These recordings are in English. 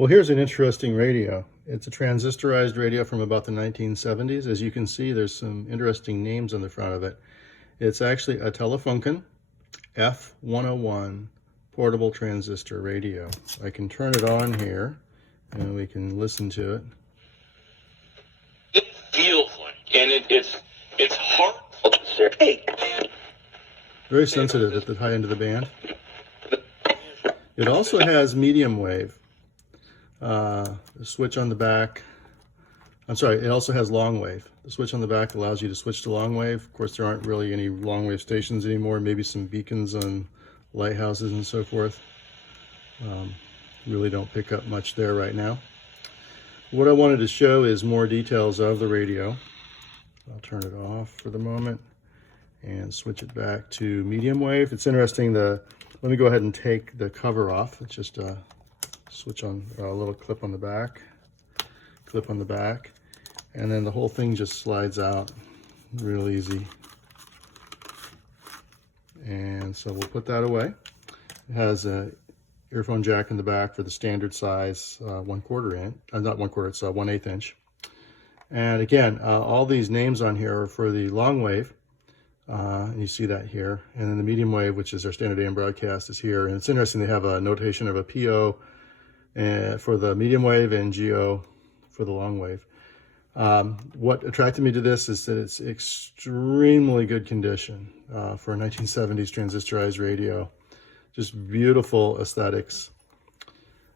Well, here's an interesting radio. It's a transistorized radio from about the 1970s. As you can see, there's some interesting names on the front of it. It's actually a Telefunken F101 portable transistor radio. I can turn it on here and we can listen to it. It feels like, and it's hard to say. Very sensitive at the high end of the band. It also has medium wave. The switch on the back, it also has long wave. The switch on the back allows you to switch to long wave. Of course, there aren't really any long wave stations anymore, maybe some beacons on lighthouses and so forth. Really don't pick up much there right now. What I wanted to show is more details of the radio. I'll turn it off for the moment and switch it back to medium wave. It's interesting, let me go ahead and take the cover off. It's just a switch on a little clip on the back, and then the whole thing just slides out real easy. And so we'll put that away. It has a earphone jack in the back for the standard size 1/4 inch, not 1/4, it's 1/8 inch. And again, all these names on here are for the long wave, and you see that here. And then the medium wave, which is our standard AM broadcast, is here. And it's interesting, they have a notation of a PO for the medium wave and GO for the long wave. What attracted me to this is that it's extremely good condition for a 1970s transistorized radio. Just beautiful aesthetics.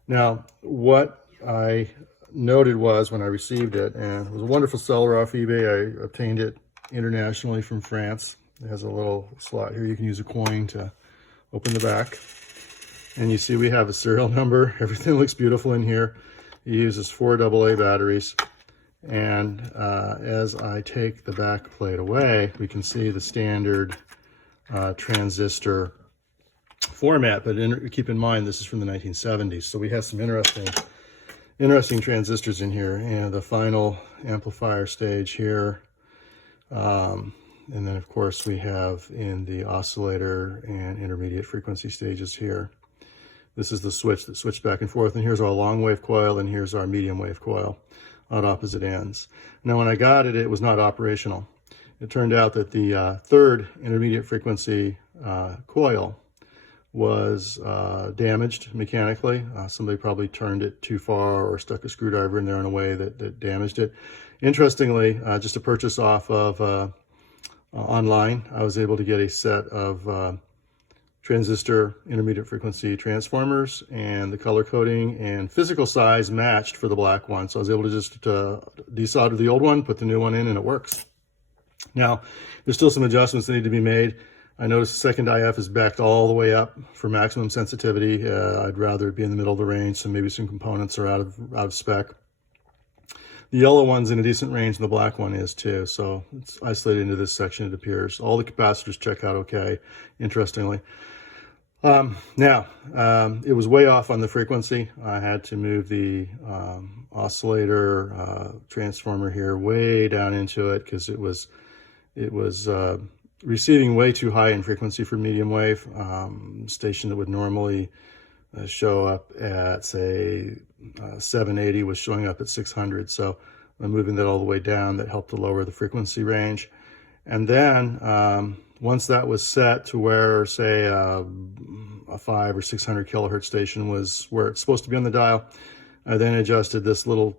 Now, what I noted was when I received it, and it was a wonderful seller off eBay. I obtained it internationally from France. It has a little slot here. You can use a coin to open the back. And you see we have a serial number. Everything looks beautiful in here. It uses 4 AA batteries. And as I take the back plate away, we can see the standard transistor format. But keep in mind, this is from the 1970s. So we have some interesting transistors in here. And the final amplifier stage here. And then, of course, we have in the oscillator and intermediate frequency stages here. This is the switch that switched back and forth, and here's our long wave coil, and here's our medium wave coil on opposite ends. Now, when I got it, it was not operational. It turned out that the third intermediate frequency coil was damaged mechanically. Somebody probably turned it too far or stuck a screwdriver in there in a way that damaged it. Interestingly, just a purchase off of online, I was able to get a set of transistor intermediate frequency transformers, and the color coding and physical size matched for the black one. So I was able to just desolder the old one, put the new one in, and it works. Now, there's still some adjustments that need to be made. I noticed the second IF is backed all the way up for maximum sensitivity. I'd rather it be in the middle of the range, so maybe some components are out of spec. The yellow one's in a decent range, and the black one is too. So it's isolated into this section, it appears. All the capacitors check out okay, interestingly. It was way off on the frequency. I had to move the oscillator transformer here way down into it because it was receiving way too high in frequency for medium wave. Station that would normally show up at, say, 780 was showing up at 600. So I'm moving that all the way down. That helped to lower the frequency range. And then once that was set to where, say, a 500 or 600 kilohertz station was where it's supposed to be on the dial, I then adjusted this little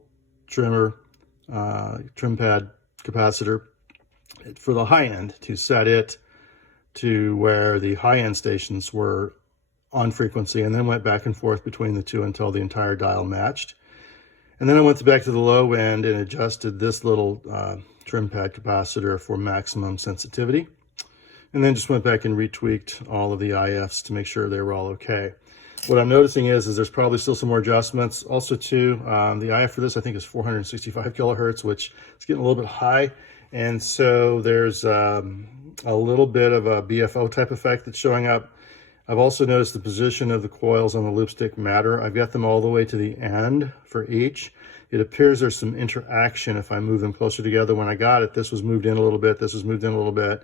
trim pad capacitor for the high end to set it to where the high end stations were on frequency, and then went back and forth between the two until the entire dial matched. And then I went back to the low end and adjusted this little trim pad capacitor for maximum sensitivity. And then just went back and retweaked all of the IFs to make sure they were all okay. What I'm noticing is there's probably still some more adjustments. Also, too, the IF for this I think is 465 kilohertz, which is getting a little bit high. And so there's a little bit of a BFO type effect that's showing up. I've also noticed the position of the coils on the loopstick matter. I've got them all the way to the end for each. It appears there's some interaction if I move them closer together. When I got it, this was moved in a little bit, this was moved in a little bit,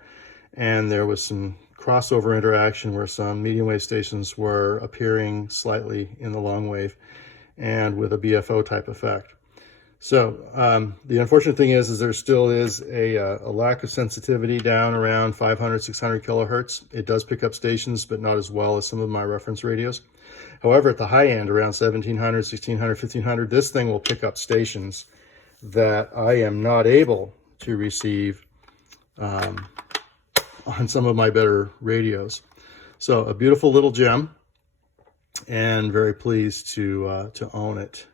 and there was some crossover interaction where some medium wave stations were appearing slightly in the long wave. and with a BFO type effect. So the unfortunate thing is there still is a lack of sensitivity down around 500, 600 kilohertz. It does pick up stations, but not as well as some of my reference radios. However, at the high end, around 1700, 1600, 1500, this thing will pick up stations that I am not able to receive on some of my better radios. So a beautiful little gem, and very pleased to own it.